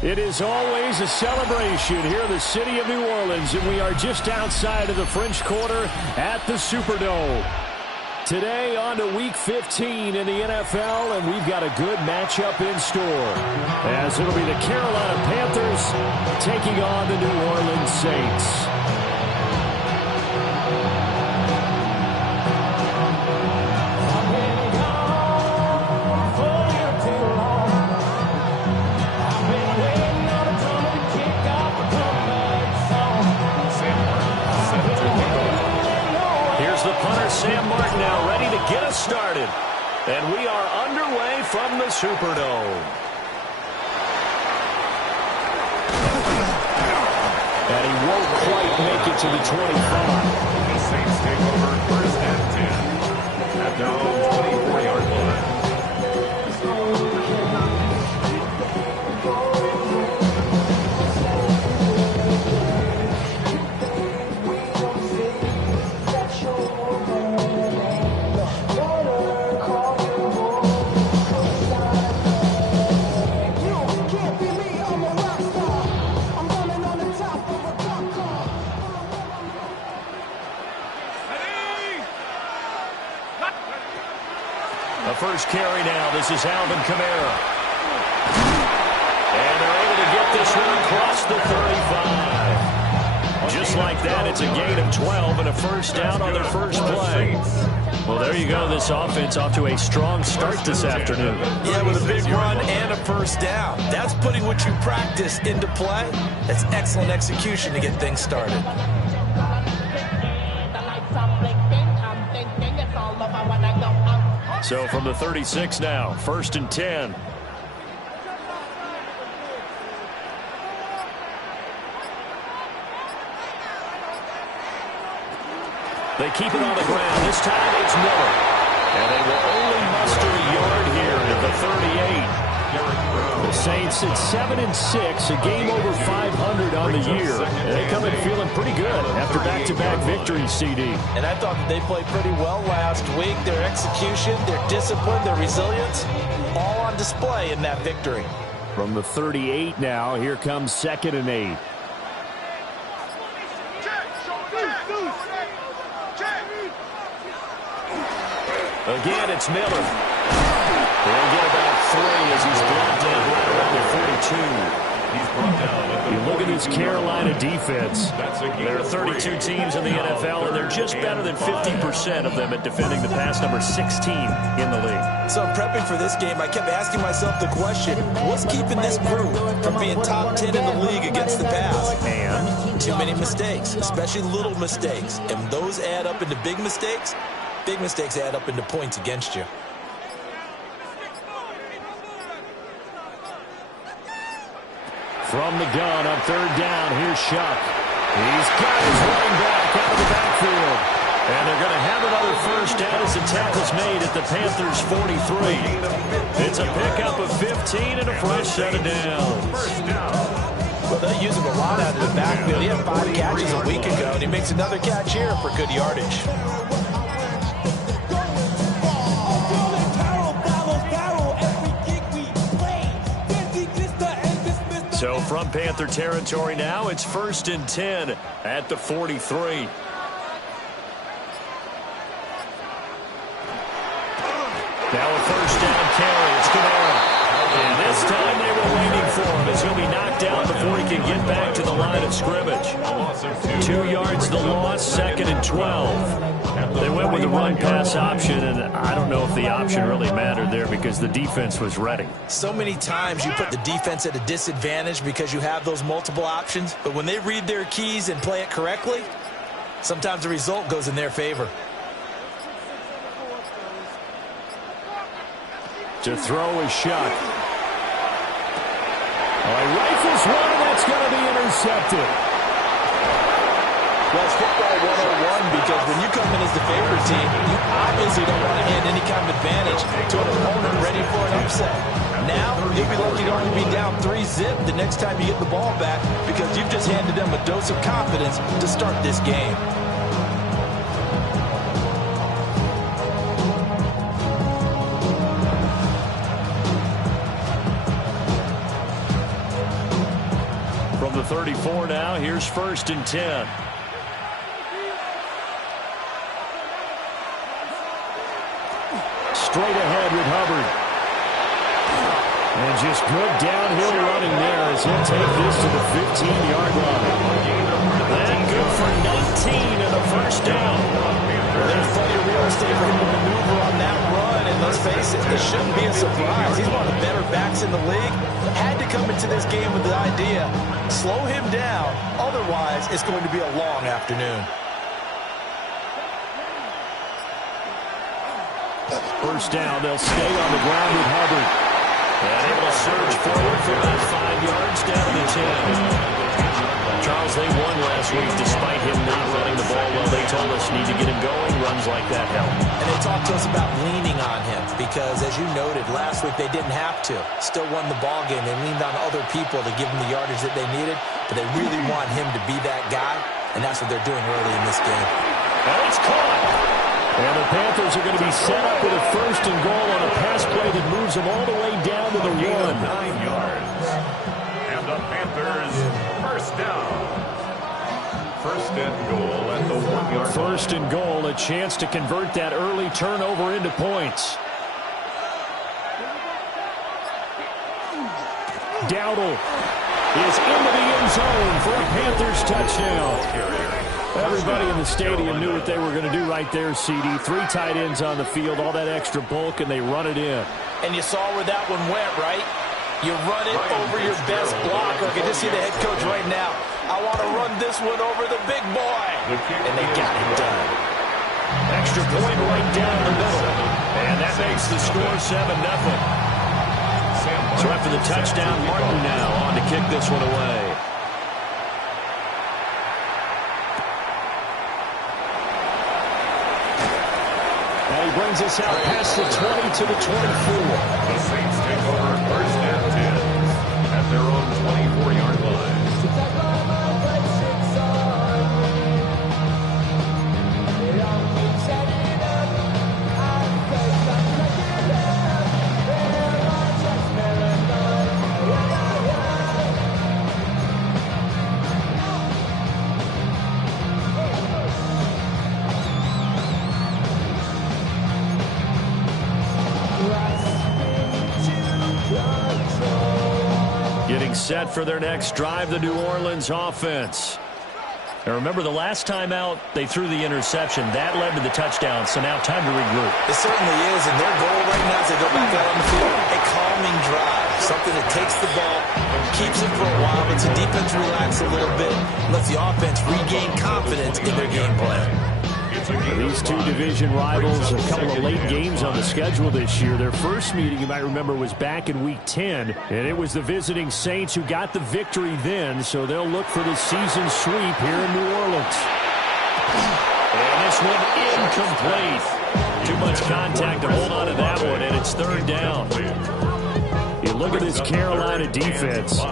It is always a celebration here in the city of New Orleans, and we are just outside of the French Quarter at the Superdome. Today on to Week 15 in the NFL, and we've got a good matchup in store, as it'll be the Carolina Panthers taking on the New Orleans Saints. Sam Martin now ready to get us started. And we are underway from the Superdome. And he won't quite make it to the 25. The Saints take over first and 10 at their own 24-yard line. First carry now. This is Alvin Kamara. And they're able to get this one across the 35. Just like that, it's a gain of 12 and a first down on their first play. Well, there you go. This offense off to a strong start this afternoon. Yeah, with a big run and a first down. That's putting what you practice into play. That's excellent execution to get things started. So from the 36 now, first and 10. They keep it on the ground. This time it's Miller. And they will only muster a yard here at the 38. The Saints at 7-6, a game over 500 on the year. And they come in feeling pretty good after back-to-back victories, CD. And I thought that they played pretty well last week. Their execution, their discipline, their resilience, all on display in that victory. From the 38 now, here comes 2nd and 8. Again, it's Miller. They'll get about 3 as he's brought down right around the 42. You look at this Carolina defense. There are 32 teams in the NFL, and they're just better than 50% of them at defending the pass, number 16 in the league. So prepping for this game, I kept asking myself the question, what's keeping this group from being top 10 in the league against the pass? And too many mistakes, especially little mistakes. And those add up into big mistakes. Big mistakes add up into points against you. From the gun on 3rd down, here's Shuck. He's got his running back out of the backfield. And they're going to have another first down as the tackle's made at the Panthers' 43. It's a pickup of 15 and a fresh set of downs. Well, they use him a lot out of the backfield. He had 5 catches a week ago, and he makes another catch here for good yardage. So from Panther territory now, it's 1st and 10 at the 43. Now a first down carry. It's Kamara. And this time they were waiting for him as he'll be knocked down before he can get back to the line of scrimmage. 2 yards the loss, 2nd and 12. They went with the run-pass option, and I don't know if the option really mattered there because the defense was ready. So many times you put the defense at a disadvantage because you have those multiple options, but when they read their keys and play it correctly, sometimes the result goes in their favor. To throw is Shuck. He rifles one, and that's going to be intercepted. Well, it's football 101 because when you come in as the favorite team, you obviously don't want to hand any kind of advantage to an opponent ready for an upset. Now, you'll be lucky to only be down 3-zip the next time you get the ball back because you've just handed them a dose of confidence to start this game. the 34 now. Here's 1st and 10. Straight ahead with Hubbard. And just good downhill running there as he'll take this to the 15-yard line. And good for 19 and a first down. There's plenty of real estate for him to maneuver on that run, and let's face it, it shouldn't be a surprise. He's one of the better backs in the league. Had to come into this game with the idea, slow him down, otherwise it's going to be a long afternoon. First down, they'll stay on the ground with Hubbard. And able to surge forward for about 5 yards down to the 10. Charles, they won last week despite him not running the ball well. They told us need to get him going. Runs like that help. And they talked to us about leaning on him because, as you noted, last week they didn't have to. Still won the ball game. They leaned on other people to give them the yardage that they needed, but they really want him to be that guy, and that's what they're doing early in this game. And it's caught. And the Panthers are going to be set up with a 1st and goal on a pass play that moves them all the way down to the 1. 9 yards. And the Panthers, first down. 1st and goal at the 1-yard line. 1st and goal, a chance to convert that early turnover into points. Dowdle is into the end zone for a Panthers touchdown. Everybody in the stadium knew what they were going to do right there, CD. 3 tight ends on the field, all that extra bulk, and they run it in. And you saw where that one went, right? You run it over your best blocker. I can just see the head coach right now. I want to run this one over the big boy. And they got it done. Extra point right down the middle. And that makes the score 7-0. So after the touchdown, Martin now on to kick this one away. And he brings us out past the 20 to the 24. The Saints take over 1st and 10 at their own 24-yard line. Getting set for their next drive, the New Orleans offense. Now remember, the last time out, they threw the interception. That led to the touchdown, so now time to regroup. It certainly is, and their goal right now as they go back out on the field, a calming drive. Something that takes the ball, keeps it for a while, lets the defense relax a little bit, lets the offense regain confidence in their game plan. These two division rivals, a couple of late games on the schedule this year. Their first meeting, you might remember, was back in Week 10, and it was the visiting Saints who got the victory then, so they'll look for the season sweep here in New Orleans. And this one incomplete. Too much contact to hold on to that one, and it's 3rd down. You look at this Carolina defense.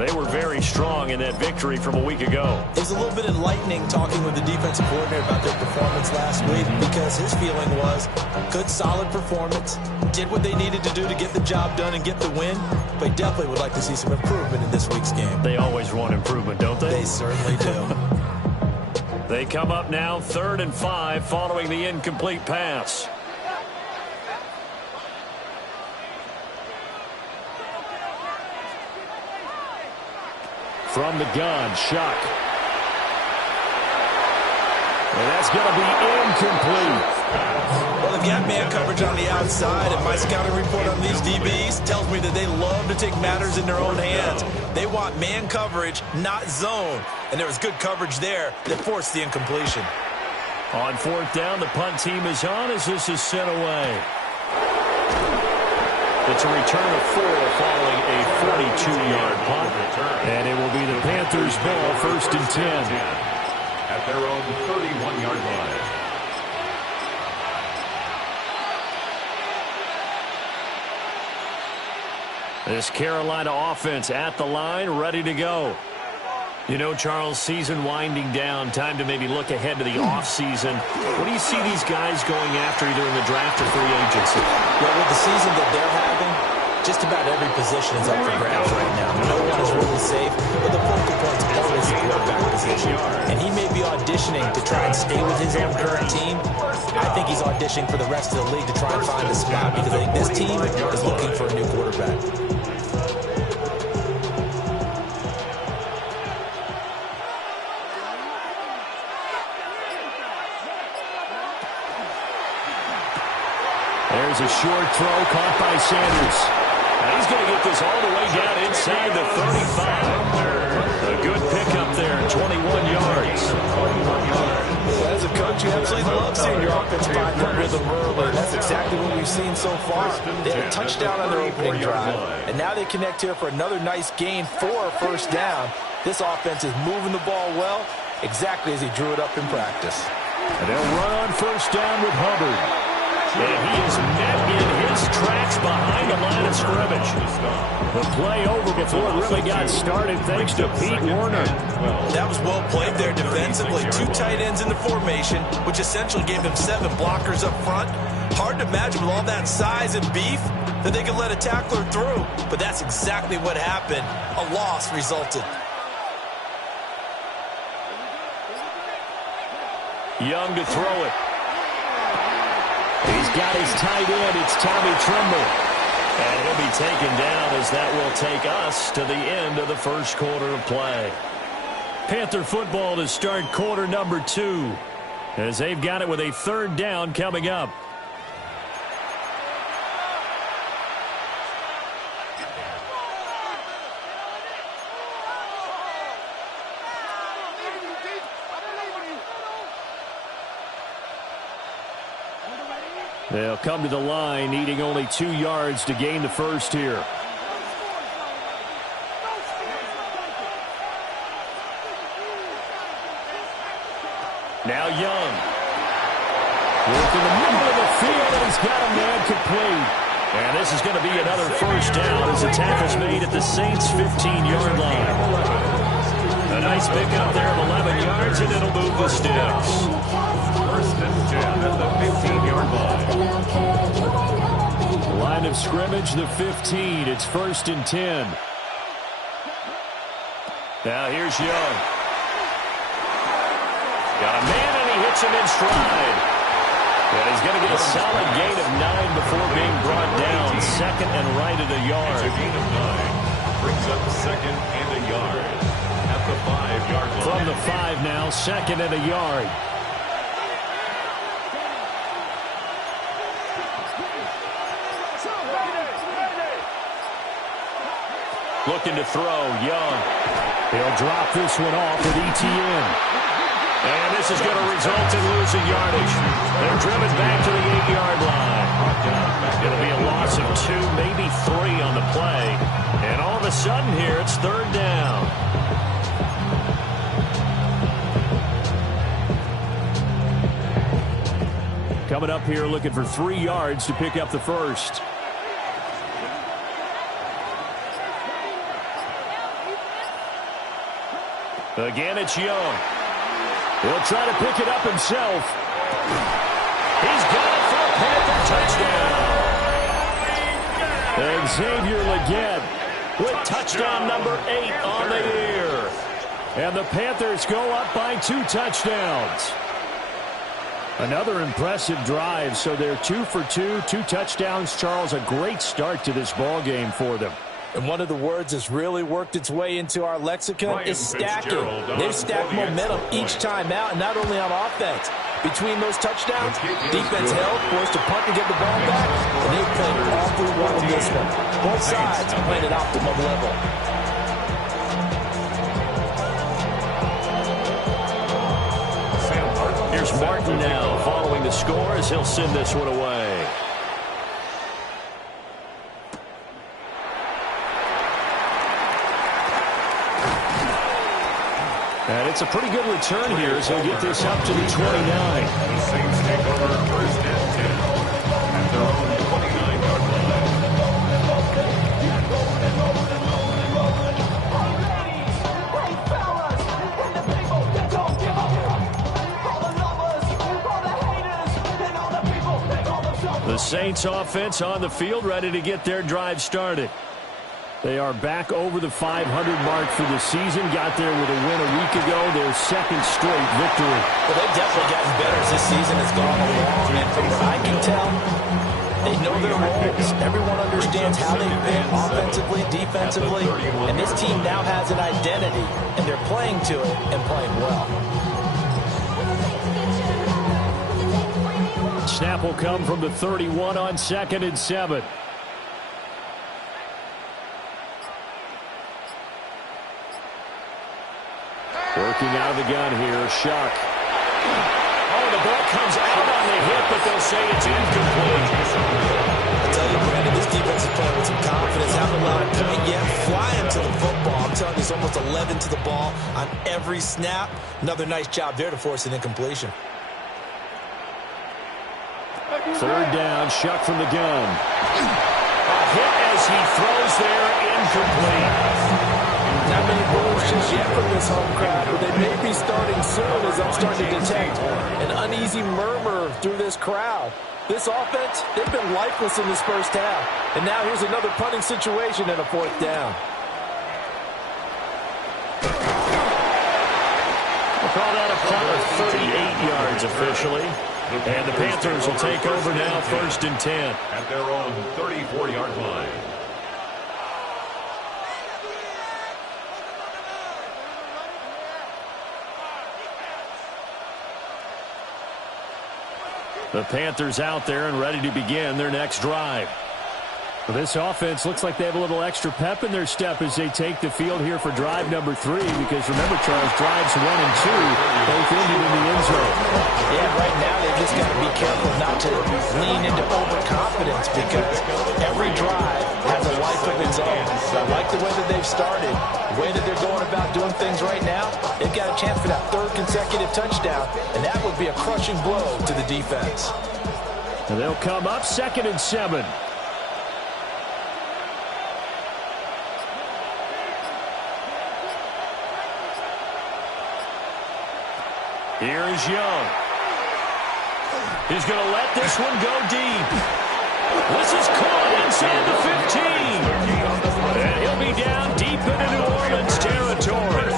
They were very strong in that victory from a week ago. It was a little bit enlightening talking with the defensive coordinator about their performance last week because his feeling was good, solid performance, did what they needed to do to get the job done and get the win, but definitely would like to see some improvement in this week's game. They always want improvement, don't they? They certainly do. They come up now 3rd and 5 following the incomplete pass. From the gun, Shuck. And that's going to be incomplete. Well, they've got man coverage on the outside, and my scouting report on these DBs tells me that they love to take matters in their own hands. They want man coverage, not zone. And there was good coverage there that forced the incompletion. On 4th down, the punt team is on as this is sent away. It's a return of 4 following a 42-yard punt. And it will be the Panthers' ball, 1st and 10. At their own 31-yard line. This Carolina offense at the line, ready to go. You know, Charles, season winding down, time to maybe look ahead to the offseason. What do you see these guys going after either in the draft or free agency? Well, with the season that they're having, just about every position is up for grabs right now. No one is really safe, but the focal point's always the quarterback position. And he may be auditioning to try and stay with his own current team. I think he's auditioning for the rest of the league to try and find a spot because I think this team is looking for a new quarterback. There's a short throw caught by Sanders. Now he's going to get this all the way down inside the 35. A good pickup there, 21 yards. As a coach, you absolutely love seeing your offense find that rhythm early. That's exactly what we've seen so far. They had a touchdown on their opening drive, and now they connect here for another nice gain for a first down. This offense is moving the ball well, exactly as he drew it up in practice. And they'll run on first down with Hubbard. And he is met in his tracks behind the line of scrimmage. The play over before it really got started thanks to Pete Werner. That was well played there defensively. Two tight ends in the formation, which essentially gave him 7 blockers up front. Hard to imagine with all that size and beef that they could let a tackler through. But that's exactly what happened. A loss resulted. Young to throw it. He's got his tight end. It's Tommy Tremble. And he'll be taken down as that will take us to the end of the first quarter of play. Panther football to start quarter number 2 as they've got it with a third down coming up. They'll come to the line, needing only 2 yards to gain the first here. Now Young. Work in the middle of the field, and he's got a man complete. And this is going to be another first down as the tackle's made at the Saints' 15-yard line. A nice pickup there of 11 yards, and it'll move the sticks. First and 10 at the 15-yard line. Line of scrimmage, the 15. It's first and 10. Now here's Young. Got a man, and he hits him in stride. And he's going to get a solid gain of 9 before being brought down. Second and right at a yard. It's a gain of 9. Brings up second and a yard at the 5-yard line. From the 5 now, second and a yard. Looking to throw, Young. He'll drop this one off with ETN. And this is going to result in losing yardage. They're driven back to the 8-yard line. Going to be a loss of 2, maybe 3 on the play. And all of a sudden here, it's third down. Coming up here looking for 3 yards to pick up the first. Again, it's Young. He'll try to pick it up himself. He's got it for a Panther touchdown. And Xavier Legette with touchdown number 8 on the year. And the Panthers go up by 2 touchdowns. Another impressive drive, so they're 2 for 2, 2 touchdowns. Charles, a great start to this ball game for them. And one of the words that's really worked its way into our lexicon is stacking. They've stacked momentum each time out, and not only on offense. Between those touchdowns, defense held, forced to punt and get the ball back, and they've played awfully well in this one. Both sides played at optimum level. Here's Martin now following the score as he'll send this one away. And it's a pretty good return here, so he'll get this up to the 29. The Saints take over first and 10 at their own 29-yard line. The Saints offense on the field, ready to get their drive started. They are back over the 500 mark for the season. Got there with a win a week ago, their second straight victory. Well, they've definitely gotten better as this season has gone along. And from what I can tell, they know their roles. Everyone understands how they fit offensively, defensively. And this team now has an identity, and they're playing to it and playing well. Snap will come from the 31 on 2nd and 7. Working out of the gun here, Shuck. Oh, the ball comes out on the hit, but they'll say it's incomplete. I tell you, Brandon, this defense is playing with some confidence. Haven't allowed a point yet. Flying to the football. I'm telling you, it's almost 11 to the ball on every snap. Another nice job there to force an incompletion. 3rd down, Shuck from the gun. A hit as he throws there, incomplete. Not many goals just yet from this home crowd, but they may be starting soon as I'm starting to detect an uneasy murmur through this crowd. This offense, they've been lifeless in this first half. And now here's another punting situation and a 4th down. We'll call that a punt of 38 yards officially. And the Panthers will take over now, 1st and 10. At their own 34-yard line. The Panthers out there and ready to begin their next drive. Well, this offense looks like they have a little extra pep in their step as they take the field here for drive number 3. Because remember, Charles, drives 1 and 2 both ended in the end zone. Yeah, right now they've just got to be careful not to lean into overconfidence because every drive has a life of its own. I like the way that they've started, the way that they're going about doing things right now. They've got a chance for that 3rd consecutive touchdown, and that would be a crushing blow to the defense. And they'll come up 2nd and 7. Here's Young. He's going to let this one go deep. This is caught inside the 15. And he'll be down deep into New Orleans territory.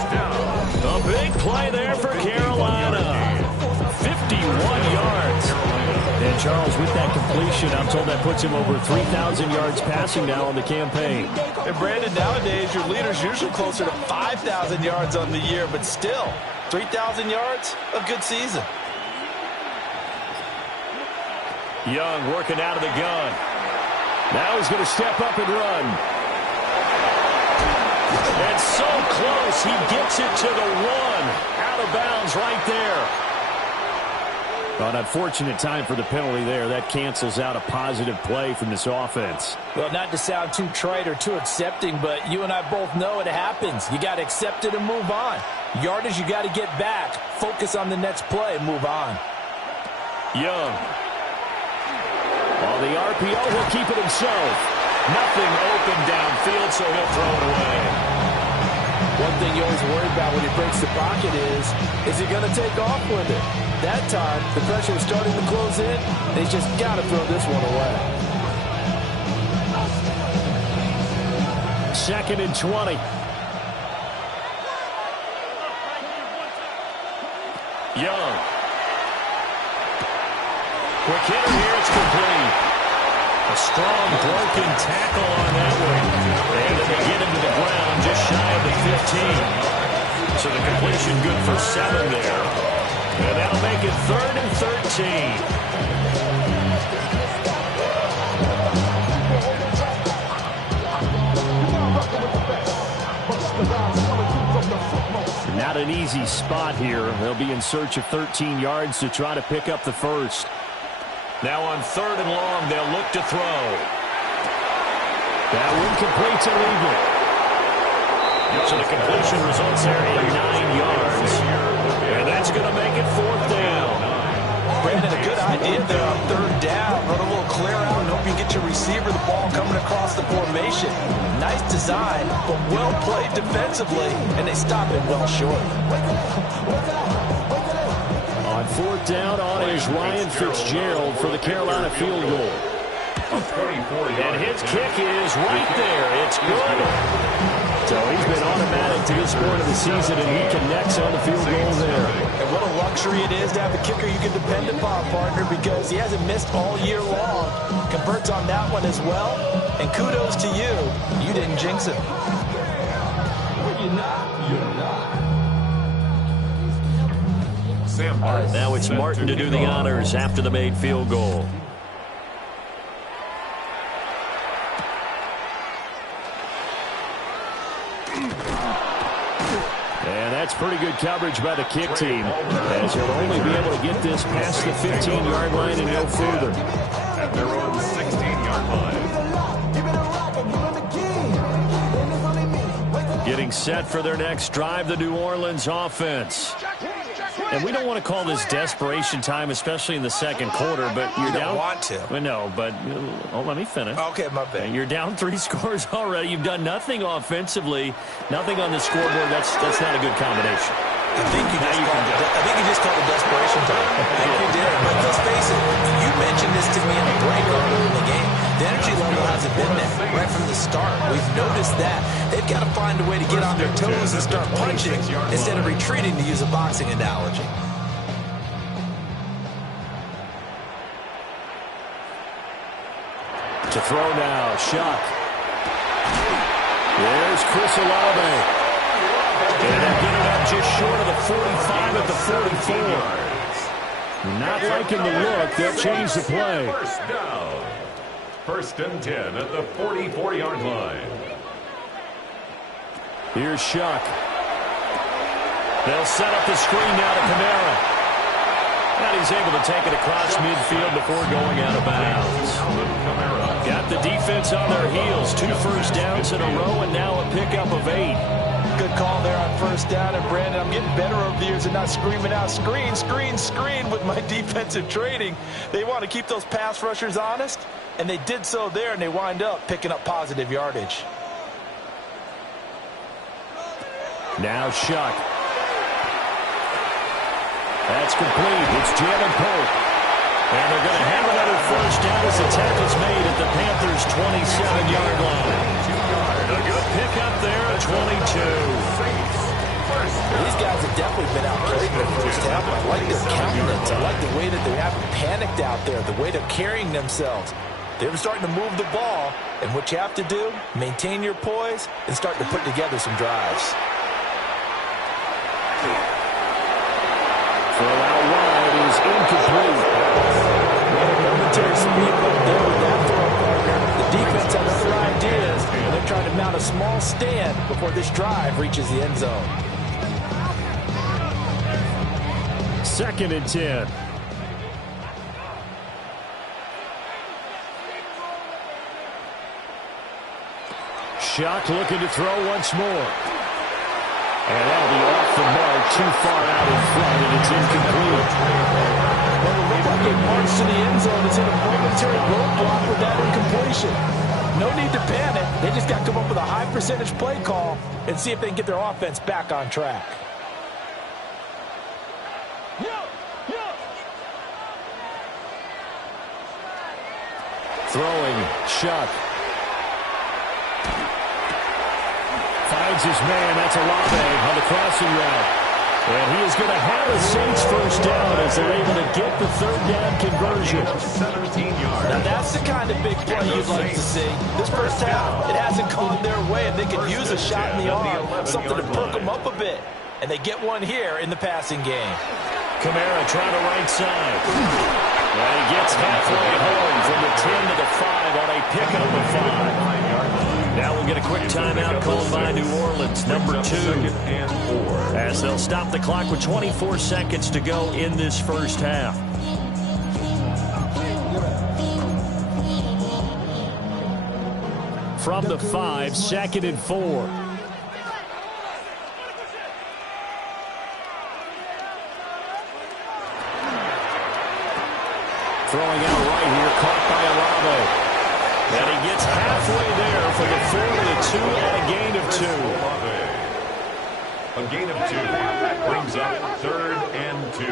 A big play there for Carolina. 51 yards. And Charles, with that completion, I'm told that puts him over 3,000 yards passing now on the campaign. And Brandon, nowadays your leader's usually closer to 5,000 yards on the year, but still, 3,000 yards, a good season. Young working out of the gun. Now he's going to step up and run. And so close, he gets it to the 1. Out of bounds right there. An unfortunate time for the penalty there. That cancels out a positive play from this offense. Well, not to sound too trite or too accepting, but you and I both know it happens. You got to accept it and move on. Yardage, you got to get back. Focus on the next play and move on. Young. On the RPO, he'll keep it himself. Nothing open downfield, so he'll throw it away. One thing you always worry about when he breaks the pocket is he going to take off with it? That time, the pressure was starting to close in. They just got to throw this one away. 2nd and 20. Young. Quick hitter here, it's complete. A strong broken tackle on that one. And then they get him to the ground just shy of the 15. So the completion good for 7 there. And that'll make it 3rd and 13. Not an easy spot here. They'll be in search of 13 yards to try to pick up the first. Now on 3rd and long, they'll look to throw. That one completes illegal. So the completion results there in 9 yards. And that's going to make it 4th down. Brandon, a good idea there on 3rd down. Run a little clear out and hope you get your receiver the ball coming across the formation. Nice design, but well played defensively, and they stop it well short. On 4th down on is Ryan Fitzgerald for the Carolina field goal. And his kick is right there. It's good. So he's been automatic to this point of the season, and he connects on the field goal there. And what a luxury it is to have a kicker you can depend upon, partner, because he hasn't missed all year long. Converts on that one as well. And kudos to you. You didn't jinx it. Now it's Martin to do the honors after the made field goal. And that's pretty good coverage by the kick team, as he'll only be able to get this past the 15-yard line and no further. At their own 16-yard line. Getting set for their next drive, the New Orleans offense. And we don't want to call this desperation time, especially in the second quarter, but you're down. You don't want to. Well, no, but let me finish. Okay, my bad. You're down 3 scores already. You've done nothing offensively, nothing on the scoreboard. That's not a good combination. I think you just called it desperation time. I think you did. But let's face it, you mentioned this to me in the break earlier in the game. The energy level hasn't been there right from the start. We've noticed that. They've got to find a way to get on their toes and start punching instead of retreating, to use a boxing analogy. To throw now, Shuck. There's Chris Olave. And they'll get it up just short of the 45 at the 44. Not liking the look. They'll change the play. First down. 1st and 10 at the 44-yard line. Here's Shuck. They'll set up the screen now to Kamara. And he's able to take it across midfield before going out of bounds. Got the defense on their heels. 2 first downs in a row, and now a pickup of 8. Good call there on 1st down. And, Brandon, I'm getting better over the years and not screaming out, screen, screen, screen with my defensive training. They want to keep those pass rushers honest, and they did so there, and they wind up picking up positive yardage. Now Shuck. That's complete. It's Jalen Pope. And they're going to have another first down as the tackle's made at the Panthers' 27-yard line. A good pickup there at 22. These guys have definitely been outplayed in the first half. I like their countenance. I like the way that they haven't panicked out there, the way they're carrying themselves. They're starting to move the ball, and what you have to do, maintain your poise and start to put together some drives. Throw out wide is incomplete. Momentary speed right there with that throw, partner. The defense has other ideas, and they're trying to mount a small stand before this drive reaches the end zone. 2nd and 10. Shuck looking to throw once more. And that'll be off the mark, too far out in front, and it's incomplete. Well, the robot getting marched to the end zone is in a momentary roadblock with that incompletion. No need to panic. They just got to come up with a high percentage play call and see if they can get their offense back on track. Throwing, Shuck. Finds his man, that's Olave on the crossing route. And he is going to have a Saints first down as they're able to get the 3rd down conversion. 17 yards. Now that's the kind of big play you'd like to see. This first half, it hasn't gone their way, and they could use a shot in the arm, something to perk them up a bit. And they get one here in the passing game. Kamara trying to right side. And he gets halfway home from the 10 to the 5 on a pickup of 5. Now we'll get a quick timeout called by New Orleans, number 2. As they'll stop the clock with 24 seconds to go in this first half. From the 5, 2nd and 4. Throwing out right here, caught by Olave. And he gets halfway there for the 4 to the 2 and a gain of 2. A gain of 2. That brings up 3rd and 2.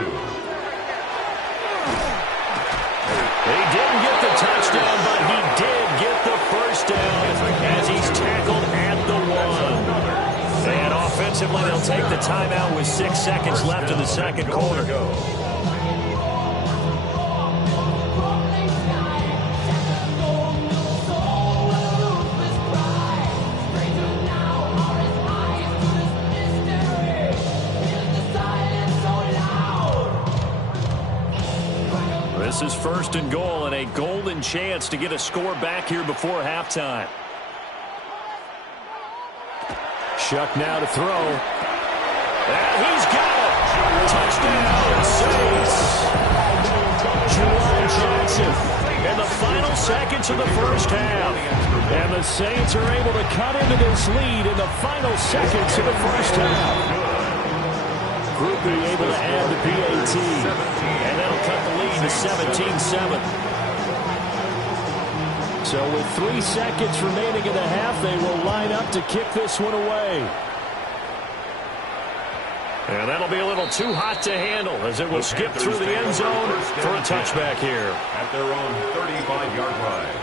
Defensively, they'll take the timeout with 6 seconds left in the second quarter. This is first and goal and a golden chance to get a score back here before halftime. Shuck now to throw. And he's got it. Touchdown, Saints. Juwan Johnson in the final seconds of the first half. And the Saints are able to cut into this lead in the final seconds of the first half. Groupie able to add the PAT. And that'll cut the lead to 17-7. So with 3 seconds remaining in the half, they will line up to kick this one away. And that'll be a little too hot to handle as it will skip through the end zone for a touchback here. At their own 35-yard line.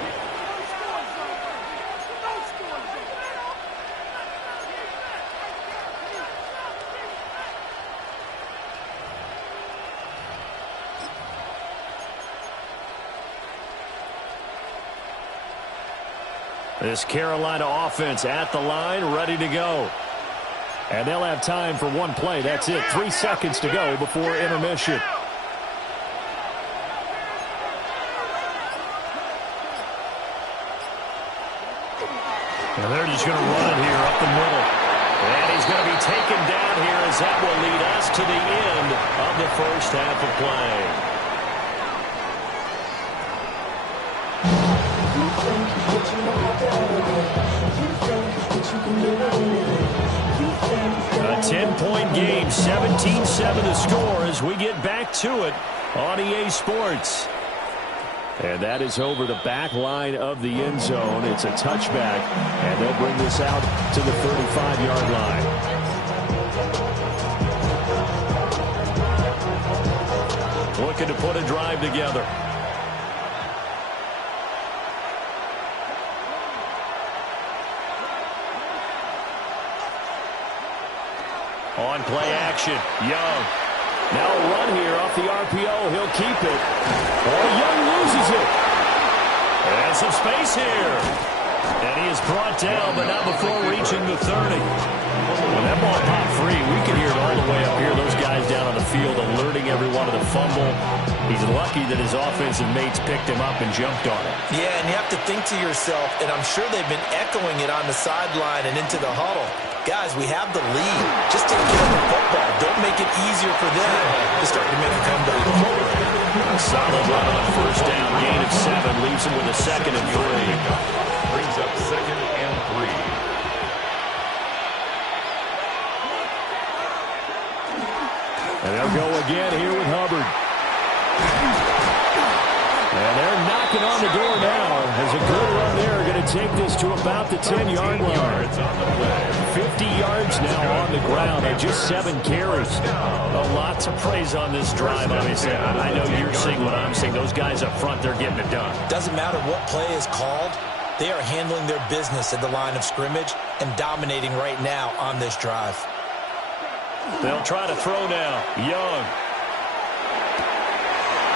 This Carolina offense at the line, ready to go. And they'll have time for one play. That's it. 3 seconds to go before intermission. And they're just going to run it here up the middle. And he's going to be taken down here as that will lead us to the end of the first half of play. A 10-point game, 17-7 to score as we get back to it on EA Sports. And that is over the back line of the end zone. It's a touchback, and they'll bring this out to the 35-yard line. Looking to put a drive together. On play action, Young. Now a run here off the RPO. He'll keep it. Oh, Young loses it. And some space here. And he is brought down, but not before reaching the 30. When that ball popped free, we can hear it all the way up here. Those guys down on the field alerting everyone of the fumble. He's lucky that his offensive mates picked him up and jumped on it. Yeah, and you have to think to yourself, and I'm sure they've been echoing it on the sideline and into the huddle. Guys, we have the lead. Just take care of the football. Don't make it easier for them to start to make a comeback. A solid run on first down. Gain of 7 leaves him with a 2nd and 3. Brings up 2nd and 3. And they'll go again here with Hubbard. And they're knocking on the door now. As a good run there, going to take this to about the 10-yard line. 50 yards now on the ground and just 7 carries. A lot to praise on this drive, obviously. I know you're seeing what I'm seeing. Those guys up front, they're getting it done. Doesn't matter what play is called. They are handling their business at the line of scrimmage and dominating right now on this drive. They'll try to throw now. Young.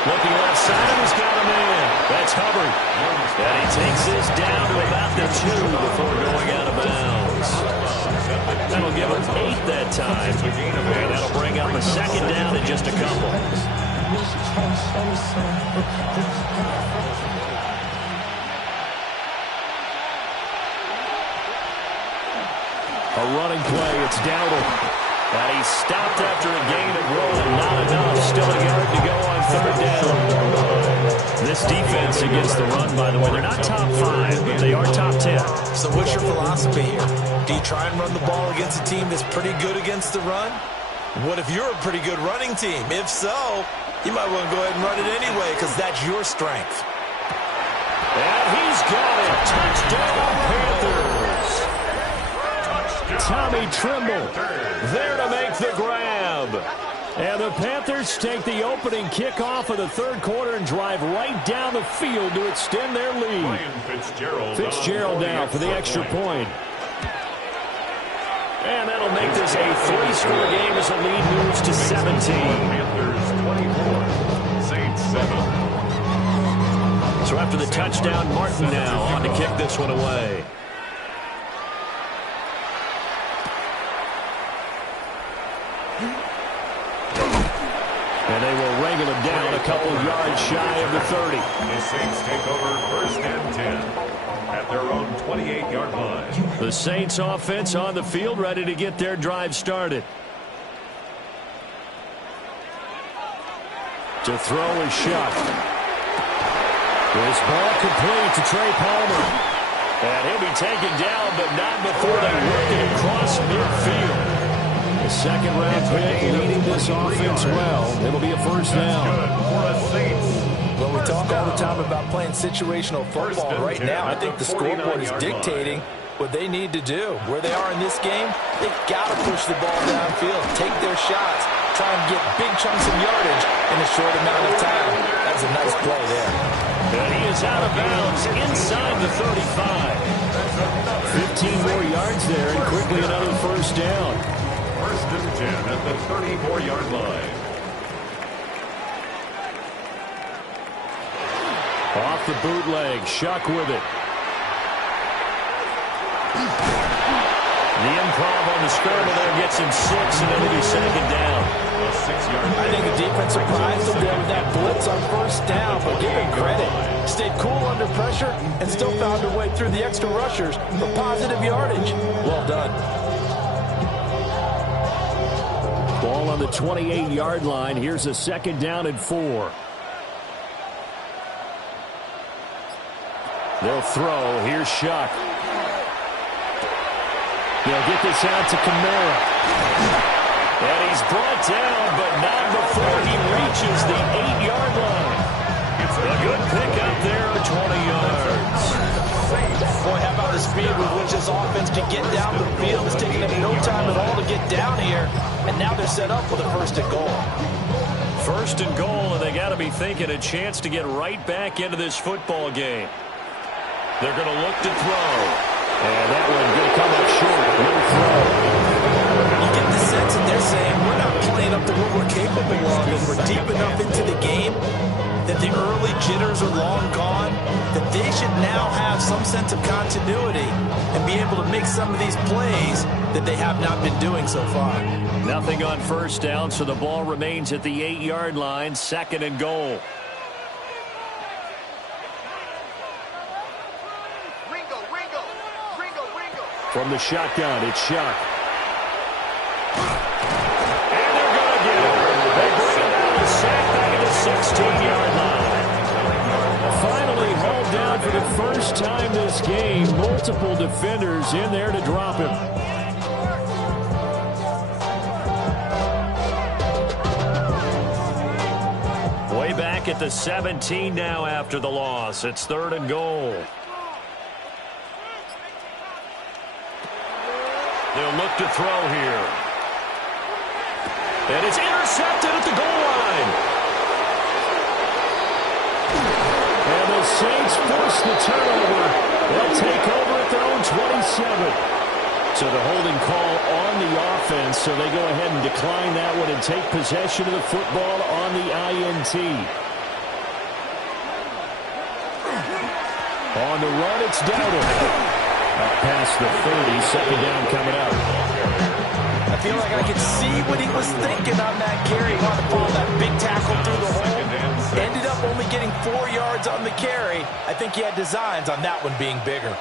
Looking left side, he's got a man. That's Hubbard. And he takes this down to about the 2 before going out of bounds. That'll give him 8 that time. And that'll bring up a 2nd down in just a couple. A running play. It's Dowdle. And he stopped after a gain of rolling. Not enough. Still a yard to go on 3rd down. This defense against the run, by the way, they're not top 5, but they are top 10. So what's your philosophy here? Do you try and run the ball against a team that's pretty good against the run? What if you're a pretty good running team? If so, you might want to go ahead and run it anyway because that's your strength. And he's got it. Touchdown, Panthers. Tommy Trimble there to make the grab. And the Panthers take the opening kickoff of the 3rd quarter and drive right down the field to extend their lead. Fitzgerald now for the extra point. And that'll make this a 3-score game as the lead moves to 17. Panthers 24, Saints 7. So after the touchdown, Martin now on to kick this one away. And they will wrangle him down a couple yards shy of the 30. The Saints take over 1st and 10 at their own 28-yard line. The Saints offense on the field, ready to get their drive started. To throw is Shuck. This ball complete to Trey Palmer. And he'll be taken down, but not before they work it across midfield. The second-round pick leading this offense well. It'll be a first down. Well, we talk all the time about playing situational football. Right now, I think the scoreboard is dictating what they need to do. Where they are in this game, they've got to push the ball downfield, take their shots, try and get big chunks of yardage in a short amount of time. That's a nice play there. And he is out of bounds inside the 35. 15 more yards there, and quickly another first down. 1st and 10 at the 34-yard line. Off the bootleg, Shuck with it. The improv on the scramble there gets him 6, and it'll be second down. A 6-yard. I think the defense surprised them there with that blitz on first down, but give him credit. Stayed cool under pressure and still found a way through the extra rushers for positive yardage. Well done. Ball on the 28-yard line. Here's a second down and 4. They'll throw. Here's Shuck. They'll get this out to Kamara. And he's brought down, but not before he reaches the 8-yard line. It's a good pickup there, 20 yards. Boy, how about the speed with which this offense can get down the field? It's taking them no time at all to get down here. And now they're set up for the 1st and goal. 1st and goal, and they got to be thinking a chance to get right back into this football game. They're going to look to throw. And that one going to come up short. No throw. You get the sense that they're saying we're not playing up to what we're capable of, and we're deep enough into the game that the early jitters are long gone, that they should now have some sense of continuity and be able to make some of these plays that they have not been doing so far. Nothing on first down, so the ball remains at the 8-yard line, 2nd and goal. From the shotgun, it's Shuck. And they're going to get it. They bring it down to sack back at the 16-yard line. Finally hauled down for the first time this game. Multiple defenders in there to drop him. Way back at the 17 now after the loss. It's 3rd and goal. They'll look to throw here. And it's intercepted at the goal line. And the Saints force the turnover. They'll take over at their own 27. So the holding call on the offense, so they go ahead and decline that one and take possession of the football on the INT. On the run, it's Dowdle. Up past the 30, second down coming up. I feel like I could see what he was thinking on that carry. On the ball, that big tackle through the hole. Ended up only getting 4 yards on the carry. I think he had designs on that one being bigger.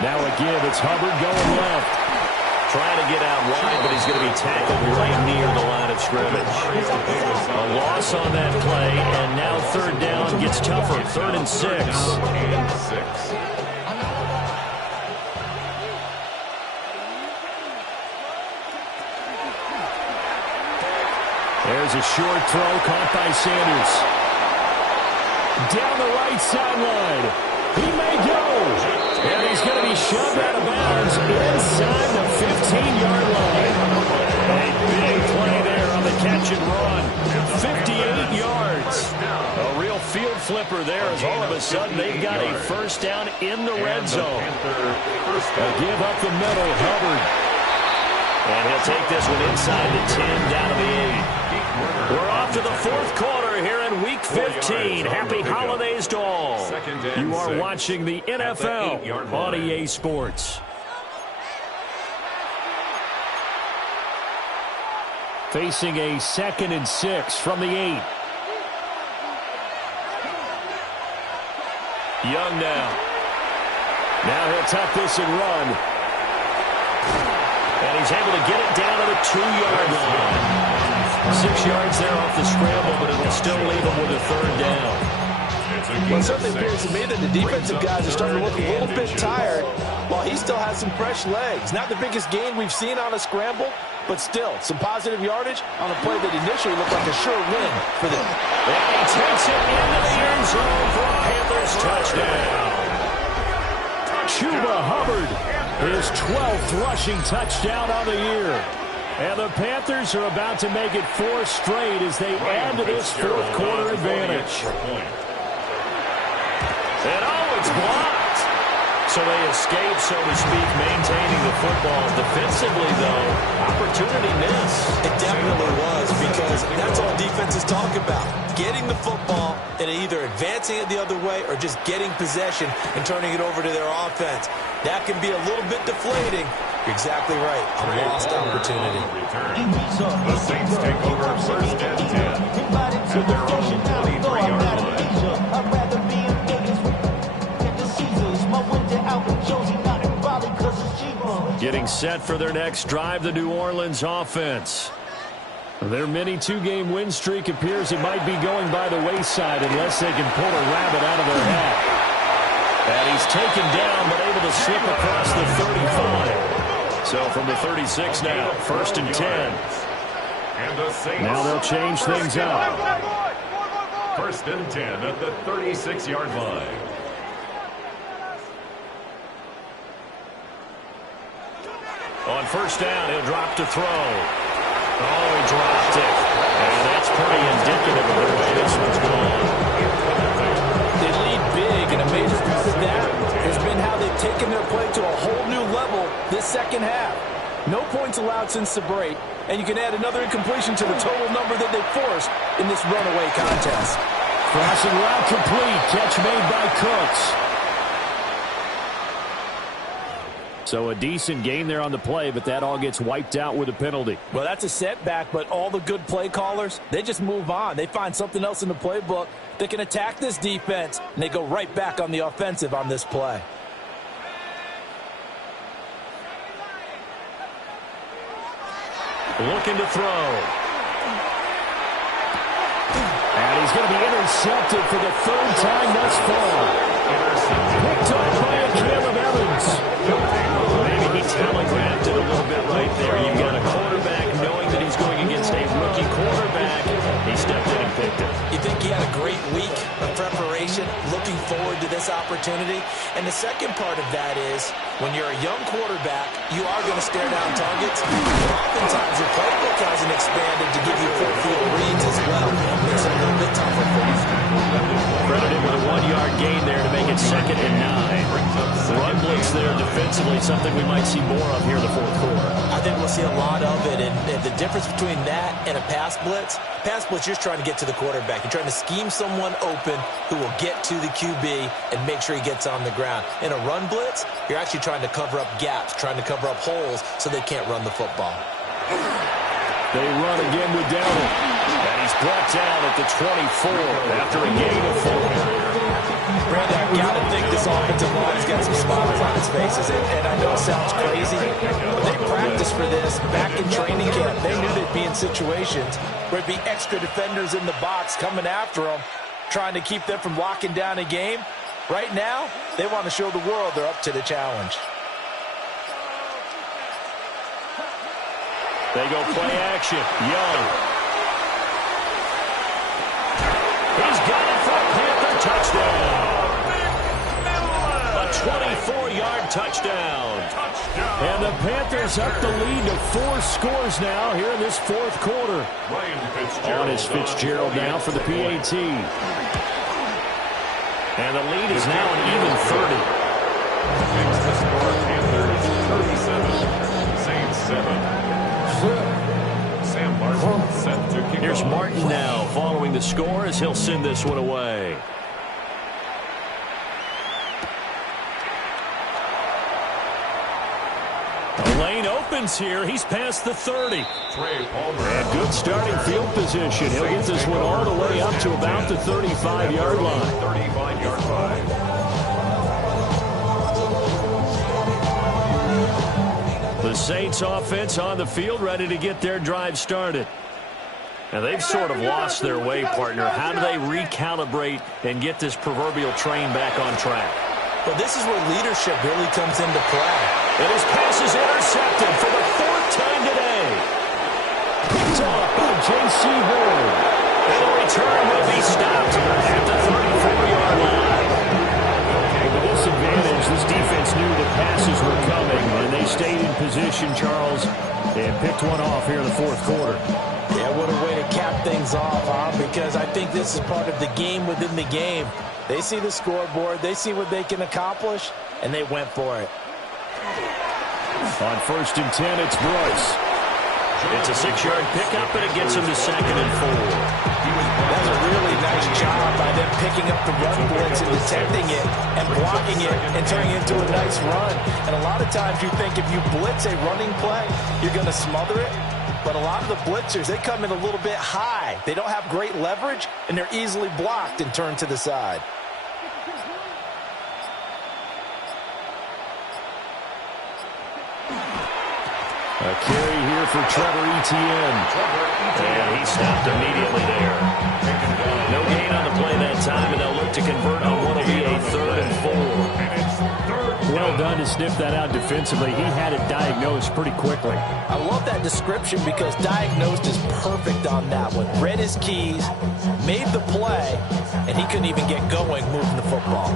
Now again, it's Hubbard going left. Trying to get out wide, but he's going to be tackled right near the line of scrimmage. A loss on that play, and now 3rd down gets tougher. 3rd and 6. There's a short throw caught by Sanders. Down the right sideline. He may go. And he's going to be shoved out of bounds inside the 15-yard line. A big play there on the catch and run. 58 yards. A real field flipper there as all of a sudden they've got a first down in the red zone. Give up the middle, Hubbard. And he'll take this one inside the 10, down to the 8. We're off to the fourth quarter here in Week 15. Happy holidays to all. You are watching the NFL on EA Sports. Facing a 2nd and 6 from the 8. Young now. Now he'll tuck this and run. And he's able to get it down to the 2-yard line. 6 yards there off the scramble, but it'll still leave him with a 3rd down. Well, it certainly appears to me that the defensive guys are starting to look a little bit tired while he still has some fresh legs. Not the biggest gain we've seen on a scramble, but still some positive yardage on a play that initially looked like a sure win for them. And he takes it into the end zone for a Panthers touchdown. Chuba Hubbard, his 12th rushing touchdown on the year. And the Panthers are about to make it 4 straight as they add to this fourth quarter advantage. And it's blocked. So they escape, so to speak, maintaining the football. Defensively, though, opportunity missed. It definitely was, because that's all defenses talk about. Getting the football and either advancing it the other way or just getting possession and turning it over to their offense. That can be a little bit deflating. You're exactly right. A lost opportunity. The Saints take over 1st and 10 at their own 23-yard line. Getting set for their next drive, the New Orleans offense. Their mini 2-game win streak appears it might be going by the wayside unless they can pull a rabbit out of their hat. And he's taken down but able to slip across the 35. So from the 36 now, 1st and 10. Now they'll change things up. 1st and 10 at the 36-yard line. On 1st down, he'll drop to throw. Oh, he dropped it. And that's pretty indicative of the way this one's going. They lead big, and a major part of that has been how they've taken their play to a whole new level this second half. No points allowed since the break, and you can add another incompletion to the total number that they forced in this runaway contest. Crossing route complete. Catch made by Cooks. So a decent gain there on the play, but that all gets wiped out with a penalty. Well, that's a setback, but all the good play callers, they just move on. They find something else in the playbook that can attack this defense, and they go right back on the offensive on this play. Looking to throw. And he's going to be intercepted for the 3rd time thus far. Picked up by a Caleb Evans. Maybe he telegraphed it a little bit right there. You've got a quarterback knowing that he's going against a rookie quarterback. He stepped in and picked it. You think he had a great week of preparation, looking forward to this opportunity? And the second part of that is, when you're a young quarterback, you are going to stare down targets. But oftentimes, your playbook hasn't expanded to give you full field reads as well. Makes it a little bit tougher for you. Credited with a 1-yard gain there to make it 2nd and 9. Run blitz there defensively, something we might see more of here in the fourth quarter. I think we'll see a lot of it, and the difference between that and a pass blitz, you're just trying to get to the quarterback. You're trying to scheme someone open who will get to the QB and make sure he gets on the ground. In a run blitz, you're actually trying to cover up gaps, trying to cover up holes so they can't run the football. They run again with Dowdle. And he's brought down at the 24 after a gain of 4. Brandon, I've got to think this offensive line's got some smiles on its faces. And I know it sounds crazy, but they practiced for this back in training camp. They knew they'd be in situations where it'd be extra defenders in the box coming after them, trying to keep them from locking down a game. Right now, they want to show the world they're up to the challenge. They go play action. Young. He's got it for a Panther touchdown. A 24-yard touchdown. And the Panthers up the lead to 4 scores now here in this fourth quarter. On is Fitzgerald now for the PAT. And the lead is now an even 30. Makes the score Panthers 37, Saints 7. Sam Martin set to kick Here's off. Martin now following the score as he'll send this one away. The lane opens here. He's past the 30. Trey Palmer. And good starting field position. He'll get this one all the way up to about the 35-yard line. 35-yard line. The Saints offense on the field, ready to get their drive started. Now, they've sort of lost their way, partner. How do they recalibrate and get this proverbial train back on track? Well, this is where leadership really comes into play. And his pass is intercepted for the 4th time today. Picked off by J.C. Horn. And the return will be stopped at the 34-yard line. With this advantage, this defense knew the passes were coming, and they stayed in position, Charles, and picked one off here in the 4th quarter. Yeah, what a way to cap things off, huh? Because I think this is part of the game within the game. They see the scoreboard, they see what they can accomplish, and they went for it. On 1st and 10, it's Bryce. It's a 6-yard pickup, and it gets him to 2nd and 4. That's a really nice job by them picking up the run blitz and detecting it and blocking it and turning it into a nice run. And a lot of times you think if you blitz a running play, you're going to smother it. But a lot of the blitzers, they come in a little bit high. They don't have great leverage, and they're easily blocked and turned to the side. A carry here for Trevor Etienne. And he stopped immediately there. No gain on the play that time, and they'll look to convert on what will be a 3rd and 4. Well done to sniff that out defensively. He had it diagnosed pretty quickly. I love that description because diagnosed is perfect on that one. Read his keys, made the play, and he couldn't even get going moving the football.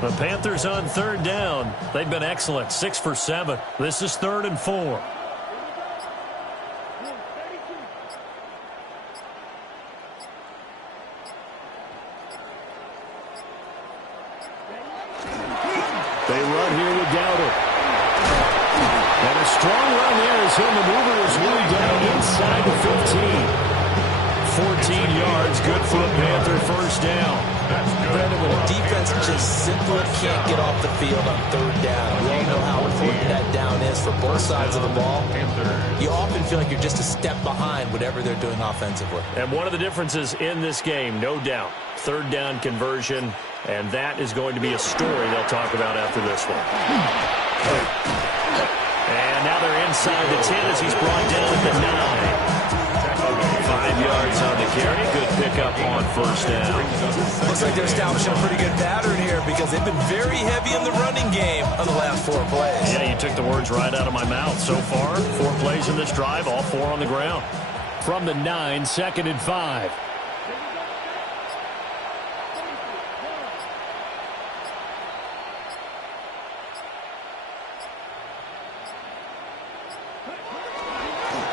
The Panthers on 3rd down. They've been excellent, 6 for 7. This is 3rd and 4. They run here with Dowdle. And a strong run there as he'll maneuver his way down inside the 15. 14 yards, good for a Panther 1st down. Brandon, when a defense just simply can't get off the field on 3rd down, we all know how important that down is for both sides of the ball. You often feel like you're just a step behind whatever they're doing offensively. And one of the differences in this game, no doubt, 3rd down conversion, and that is going to be a story they'll talk about after this one. And now they're inside the 10 as he's brought down at the 9. 5 yards on the carry. Good pickup on 1st down. Looks like they're establishing a pretty good pattern here because they've been very heavy in the running game on the last 4 plays. Yeah, you took the words right out of my mouth. So far, 4 plays in this drive, all 4 on the ground. From the 9, 2nd and 5.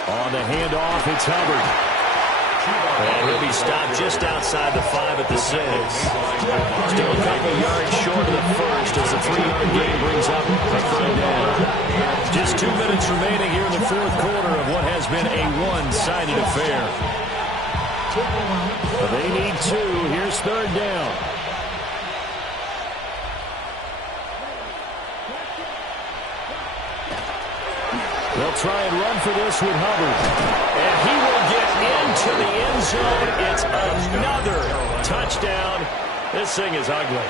On the handoff, it's Hubbard. And he'll be stopped just outside the 5 at the 6. Still a couple yards short of the first as the 3-yard gain brings up a 3rd down. Just 2 minutes remaining here in the 4th quarter of what has been a one-sided affair. They need 2. Here's 3rd down. They'll try and run for this with Hubbard. And he will get into the end zone. It's another touchdown. This thing is ugly.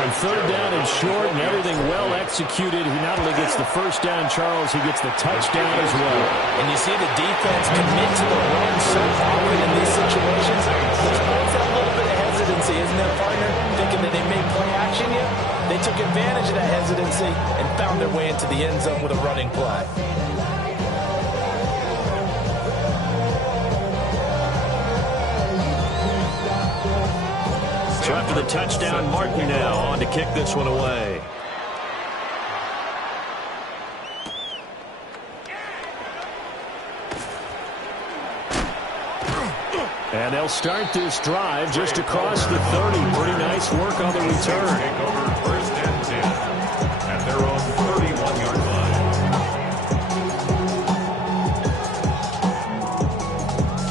On 3rd down and short and everything well executed, he not only gets the 1st down, Charles, he gets the touchdown as well. And you see the defense commit to the run so often in these situations. There's always that little bit of hesitancy, isn't there, partner? Thinking that they may play action yet. They took advantage of that hesitancy and found their way into the end zone with a running play. So after the touchdown, Martin now on to kick this one away. And they'll start this drive just across the 30. Pretty nice work on the return. Take over first and 10 at their own 31-yard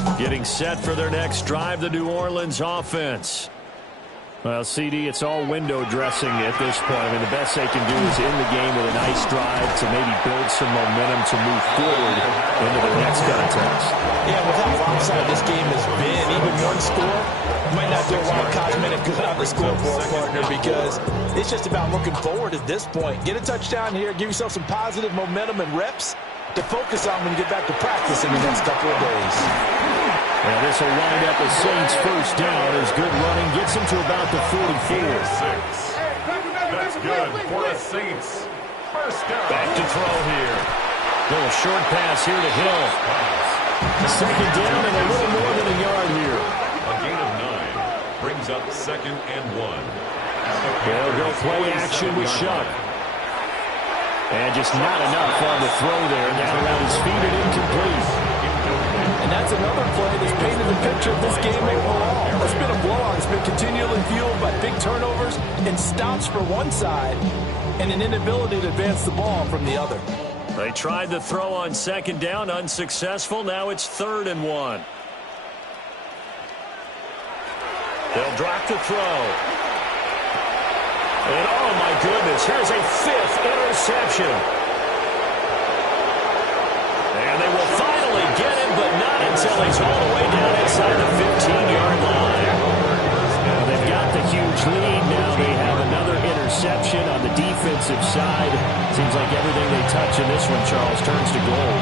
line. Getting set for their next drive, the New Orleans offense. Well, CD, it's all window dressing at this point. I mean, the best they can do is in the game with a nice drive to maybe build some momentum to move forward into the next contest. Yeah, with how lopsided this game has been, even one score might not do a lot of cosmetic good on the scoreboard, partner, because it's just about looking forward at this point. Get a touchdown here, give yourself some positive momentum and reps to focus on when you get back to practice in the next couple of days. And this will wind up a Saints first down as good running gets them to about the 44. That's good for the Saints. First down. Back to throw here. Little short pass here to Hill. A second down and a little more than a yard here. A gain of 9 brings up 2nd and 1. They'll go play action with Shuck. And just not enough on the throw there. Down around his feet and incomplete. And that's another play that's painted the picture of this game overall. It's been a blowout. It's been continually fueled by big turnovers and stops for one side and an inability to advance the ball from the other. They tried the throw on second down, unsuccessful. Now it's 3rd and 1. They'll drop the throw. And oh my goodness, here's a 5th interception. And they will finally get him, but not until he's all the way down inside the 15-yard line. Well, they've got the huge lead. Now they have another interception on the defensive side. Seems like everything they touch in this one, Charles, turns to gold.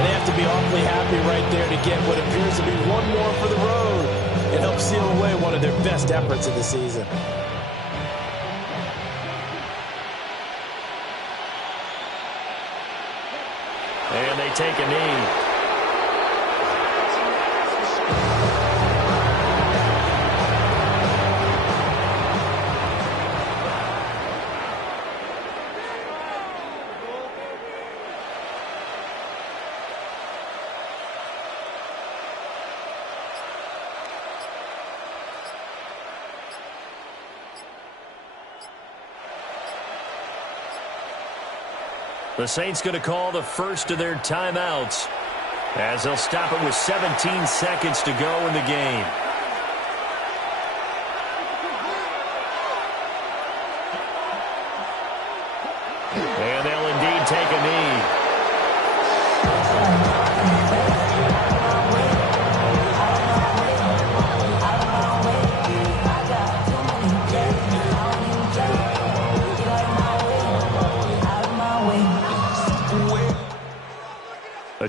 And they have to be awfully happy right there to get what appears to be one more for the road. It helps seal away one of their best efforts of the season. And they take a knee. The Saints going to call the first of their timeouts as they'll stop it with 17 seconds to go in the game. And they'll indeed take a knee.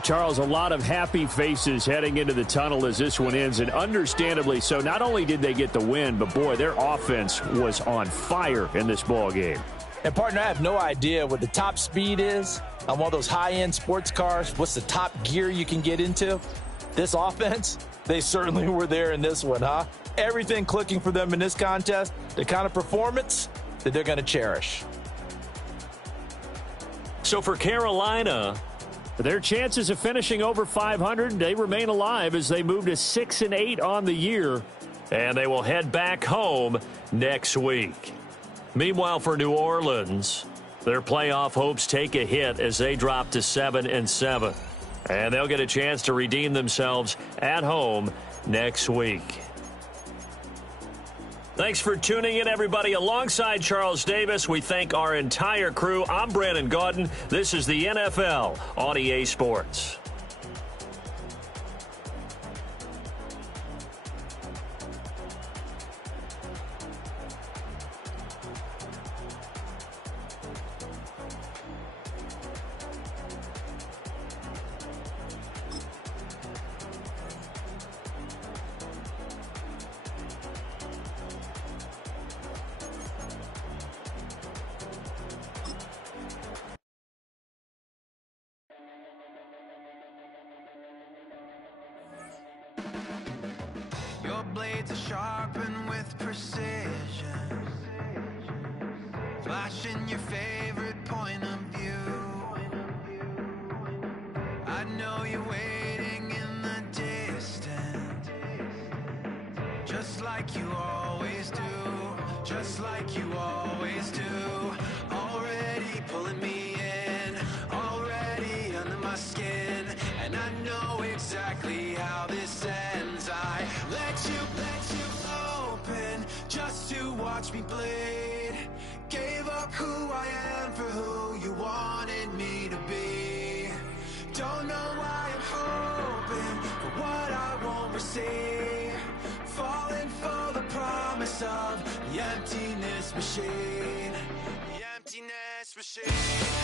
Charles, a lot of happy faces heading into the tunnel as this one ends, and understandably so. Not only did they get the win, but, boy, their offense was on fire in this ball game. And, partner, I have no idea what the top speed is on one of those high-end sports cars. What's the top gear you can get into? This offense, they certainly were there in this one, huh? Everything clicking for them in this contest, the kind of performance that they're going to cherish. So for Carolina, their chances of finishing over 500, they remain alive as they move to 6-8 on the year, and they will head back home next week. Meanwhile, for New Orleans, their playoff hopes take a hit as they drop to 7-7, and they'll get a chance to redeem themselves at home next week. Thanks for tuning in, everybody. Alongside Charles Davis, we thank our entire crew. I'm Brandon Gaudin. This is the NFL on EA Sports. Your blades are sharpened with precision, flashing your favorite point of view. I know you're waiting in the distance, just like you always do, just like you always do. Already pulling me in, already under my skin, and I know exactly how this ends. I let you open just to watch me bleed. Gave up who I am for who you wanted me to be. Don't know why I'm hoping for what I won't receive. Falling for the promise of the emptiness machine. The emptiness machine.